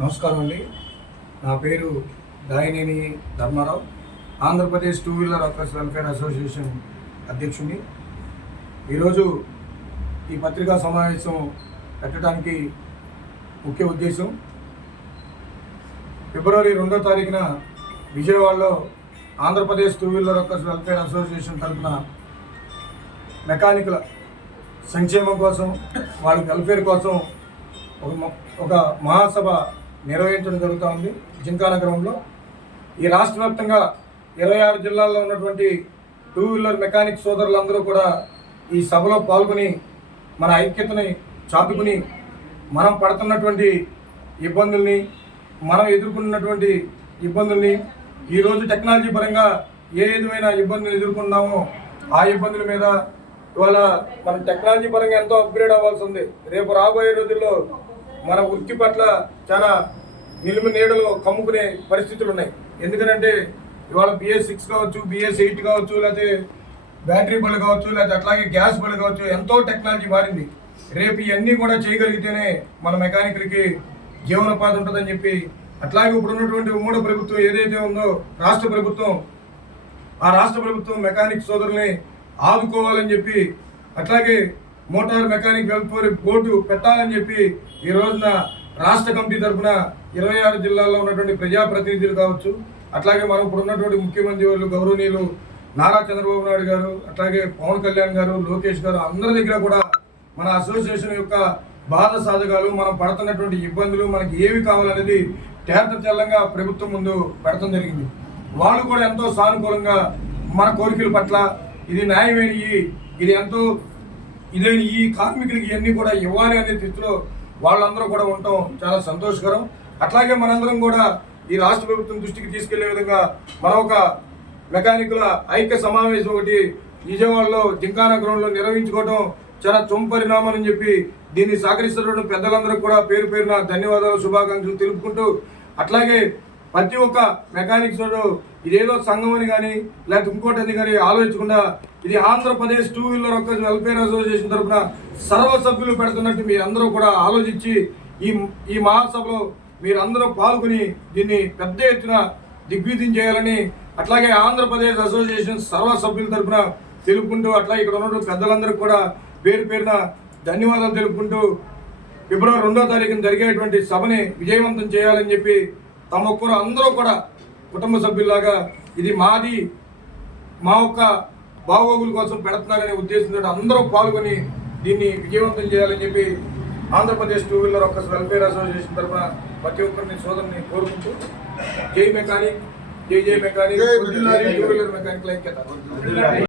నమస్కారం అండి. నా పేరు Dayineni Dharmarao, Andhra Pradesh two wheeler workers welfare association అధ్యక్షుడిని. ఈరోజు ఈ పత్రికా సమావేశం పెట్టడానికి ముఖ్య ఉద్దేశం, ఫిబ్రవరి 2వ తారీఖున విజయవాడలో Andhra Pradesh two wheeler workers welfare association తరఫున మెకానికుల సంక్షేమం కోసం, వాళ్ళ వెల్ఫేర్ కోసం ఒక మహాసభ నిర్వహించడం జరుగుతూ ఉంది జింకానగరంలో. ఈ రాష్ట్ర వ్యాప్తంగా 26 జిల్లాల్లో ఉన్నటువంటి టూ వీలర్ మెకానిక్ సోదరులందరూ కూడా ఈ సభలో పాల్గొని మన ఐక్యతని చాటుకుని మనం పడుతున్నటువంటి ఇబ్బందుల్ని, మనం ఎదుర్కొన్నటువంటి ఇబ్బందుల్ని, ఈరోజు టెక్నాలజీ పరంగా ఏ విధమైన ఇబ్బందులు ఎదుర్కొన్నామో ఆ ఇబ్బందుల మీద ఇవాళ మన టెక్నాలజీ పరంగా ఎంతో అప్గ్రేడ్ అవ్వాల్సి ఉంది. రేపు రాబోయే రోజుల్లో మన వృత్తి పట్ల చాలా నిలుము నీడలో కమ్ముకునే పరిస్థితులు ఉన్నాయి. ఎందుకంటే ఇవాళ BS6 కావచ్చు, BS8 కావచ్చు, లేకపోతే బ్యాటరీ బళ్ళు కావచ్చు, లేకపోతే అట్లాగే గ్యాస్ బళ్ళు కావచ్చు, ఎంతో టెక్నాలజీ మారింది. రేపు ఇవన్నీ కూడా చేయగలిగితేనే మన మెకానికులకి జీవనోపాధి ఉంటుందని చెప్పి, అట్లాగే ఇప్పుడు ఉన్నటువంటి ఉమ్మడి ప్రభుత్వం ఏదైతే ఉందో రాష్ట్ర ప్రభుత్వం, ఆ రాష్ట్ర ప్రభుత్వం మెకానిక్ సోదరుల్ని ఆదుకోవాలని చెప్పి, అట్లాగే మోటార్ మెకానిక్ వెల్ఫేర్ బోర్డు పెట్టాలని చెప్పి ఈ రోజున రాష్ట్ర కమిటీ తరఫున 26 జిల్లాల్లో ఉన్నటువంటి ప్రజాప్రతినిధులు కావచ్చు, అట్లాగే మనం ఇప్పుడు ఉన్నటువంటి ముఖ్యమంత్రి వాళ్ళు గౌరవనీయులు నారా చంద్రబాబు నాయుడు గారు, అట్లాగే పవన్ కళ్యాణ్ గారు, లోకేష్ గారు, అందరి దగ్గర కూడా మన అసోసియేషన్ యొక్క బాధ సాధకాలు, మనం పడుతున్నటువంటి ఇబ్బందులు, మనకి ఏవి కావాలనేది తేటతెల్లంగా ప్రభుత్వం ముందు పెడతాం జరిగింది. వాళ్ళు కూడా ఎంతో సానుకూలంగా మన కోరికల పట్ల ఇది న్యాయమైన, ఇది ఎంతో ఇదైన ఈ కార్మికులకి ఇవన్నీ కూడా ఇవ్వాలి అనే స్థితిలో వాళ్ళందరూ కూడా ఉండటం చాలా సంతోషకరం. అట్లాగే మనందరం కూడా ఈ రాష్ట్ర ప్రభుత్వం దృష్టికి తీసుకెళ్లే విధంగా మనం ఒక మెకానికుల ఐక్య సమావేశం ఒకటి విజయవాడలో జింకానగరంలో నిర్వహించుకోవడం చాలా పరిణామం అని చెప్పి దీన్ని సహకరిస్తున్న పెద్దలందరూ కూడా పేరు పేరున ధన్యవాదాలు, శుభాకాంక్షలు తెలుపుకుంటూ, అట్లాగే ప్రతి ఒక్క మెకానిక్స్ ఇదేదో సంఘం అని కానీ లేకపోతే ఇంకోటి అని కానీ ఆలోచించకుండా ఇది Andhra Pradesh two wheeler workers welfare association తరఫున సర్వ సభ్యులు పెడుతున్నట్టు మీరందరూ కూడా ఆలోచించి ఈ మహాసభలో మీరందరూ పాల్గొని దీన్ని పెద్ద ఎత్తున దిగ్విజయం చేయాలని, అట్లాగే ఆంధ్రప్రదేశ్ అసోసియేషన్ సర్వ సభ్యుల తరఫున తెలుపుకుంటూ, అట్లాగే ఇక్కడ ఉన్నటువంటి పెద్దలందరూ కూడా పేరు పేరున ధన్యవాదాలు తెలుపుకుంటూ, ఫిబ్రవరి 2వ తారీఖున జరిగేటువంటి సభని విజయవంతం చేయాలని చెప్పి తమ ఒక్కరు అందరూ కూడా కుటుంబ సభ్యుల్లాగా ఇది మాది, మా ఒక్క బాగోగుల కోసం పెడుతున్నారనే ఉద్దేశంతో అందరూ పాల్గొని దీన్ని విజయవంతం చేయాలని చెప్పి Andhra Pradesh two wheeler workers welfare association తరఫున ప్రతి ఒక్కరిని సోదరుని కోరుకుంటూ, జై మెకానిక్, జై జై మెకానిక్, టూ వీలర్ మెకానిక్ ఐక్యత.